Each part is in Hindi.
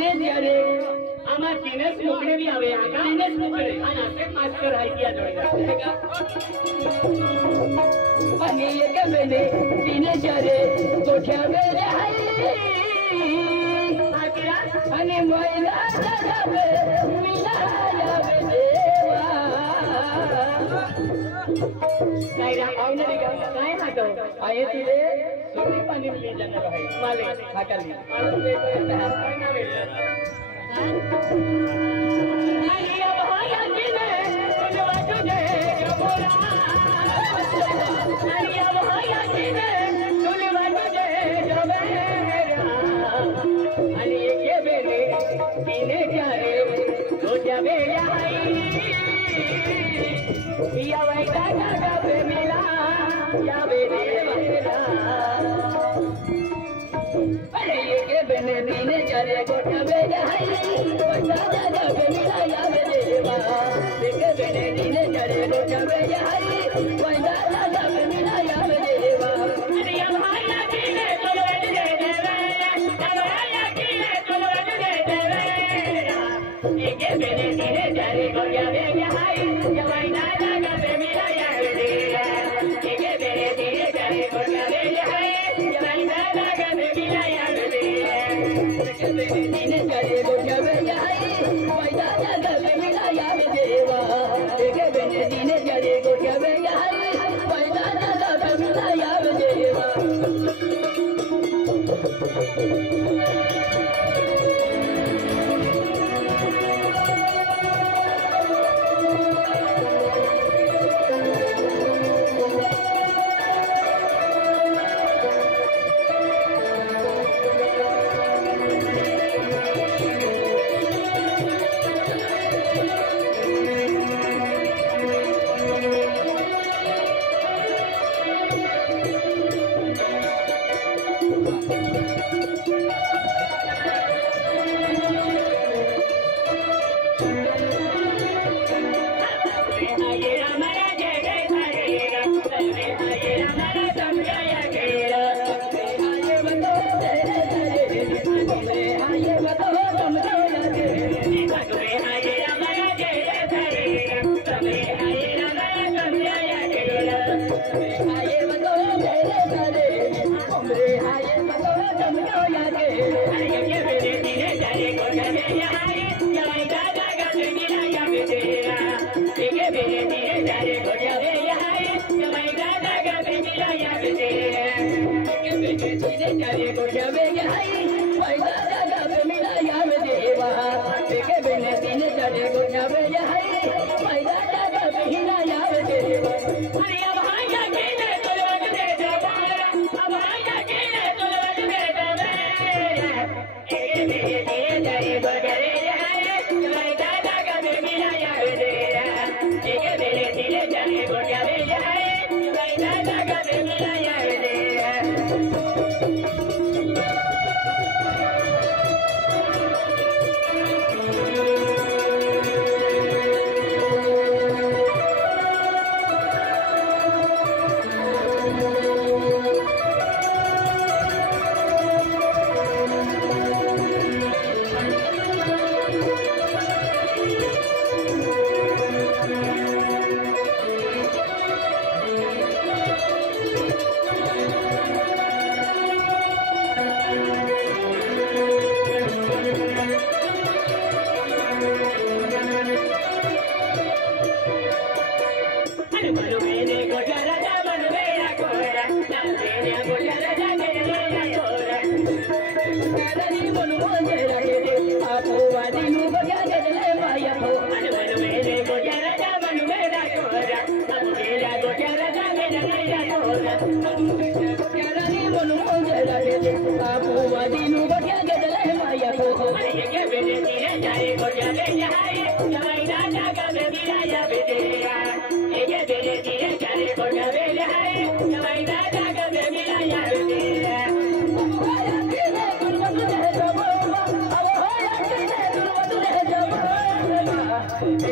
ત્યારે આમાં દિનેશ મોકળે બી આવે આકા દિનેશ મોકળે અને અશોક માસ્ટર આઈ ગયા જોડે અને એક બેને દિનેશ ત્યારે ગોઠ્યા બેરે હાઈ અને મોયલા જાવે મિલાયા બે દેવા કાયરા આવને રે કાય હાતો આયેથી રે સુરી પાણી લે જાના ભાઈ માલે હાકલી આલુ બે તો હાર ના વે આલિયા ભાયા જીને સુનવા तुझे जबोरा आलिया भाया जीने सुनवा तुझे जबेरा अली के बेरे पीने जारे तो जावे आई पिया भाई दादा पे मिला जावे देवा अरे ये के बेने पीने जारे को जावे आई दादा पे मिला जावे देवा के बेने पीने जारे को जावे आई दादा पे मिला जावे देवा अरे ये भाया जीने चलो दे देवे भाया जीने चलो दे देवे के बेने पीने जारे को जावे आई जवाई दादा पे मिला जावे देवा के बेने पीने जारे को जावे आई जवाई दादा पे मिला जावे देवा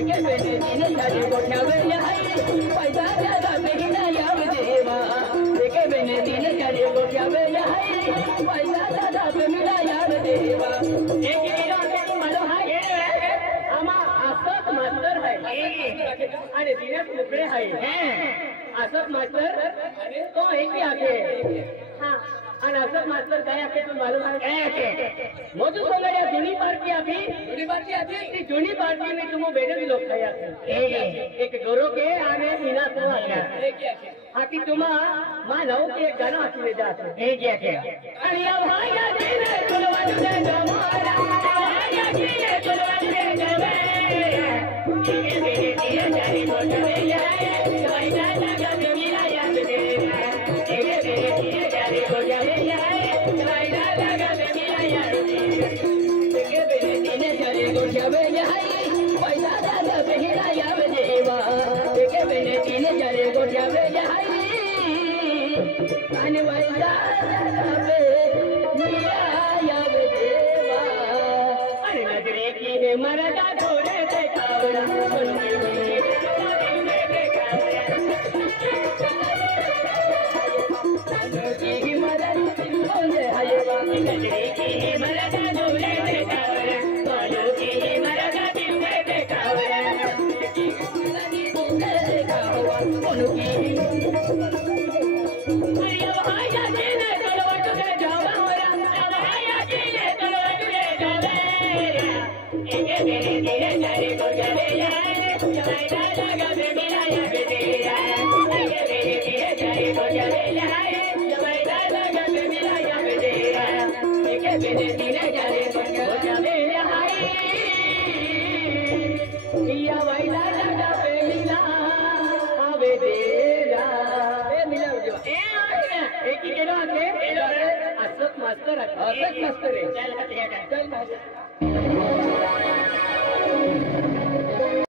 के बेने पीने जारे को जावे आई दादा पे मिला जावे देवा के बेने पीने जारे को जावे आई दादा पे मिला जावे देवा एक आणि दिनेश मुकळे आहे असं मास्तर तो एक आखे हाँ आणि असं मास्तर काय आखे तू मालूम आहे काय आखे मोजू सोंगड्या जुनी पार्टी आखी ती जुनी पार्टी में तुम बेडे लोग खाई आखे एक गोरो के आने बिना तो आखे आखी तुम्हा मानव के एक गाना आखी ले जाते एक आखे आणि अब हाया दिने कुलवट दे जमारा हाया दिने कुलवट दे जमे ये मेरे दिए जाने को चले जाए वैसा लगा जमीरा याद देगा ये मेरे दिए जाने को चले जाए वैसा लगा जमीरा याद देगा ये मेरे दिए जाने को चले जाए वैसा लगा जमीरा याद देगा ये मेरे दिए जाने को चले जाए आणि वैसा लगा जमीरा याद देगा आणि नजरे की है मरदा थोड़े देखावरा मास्टर है चल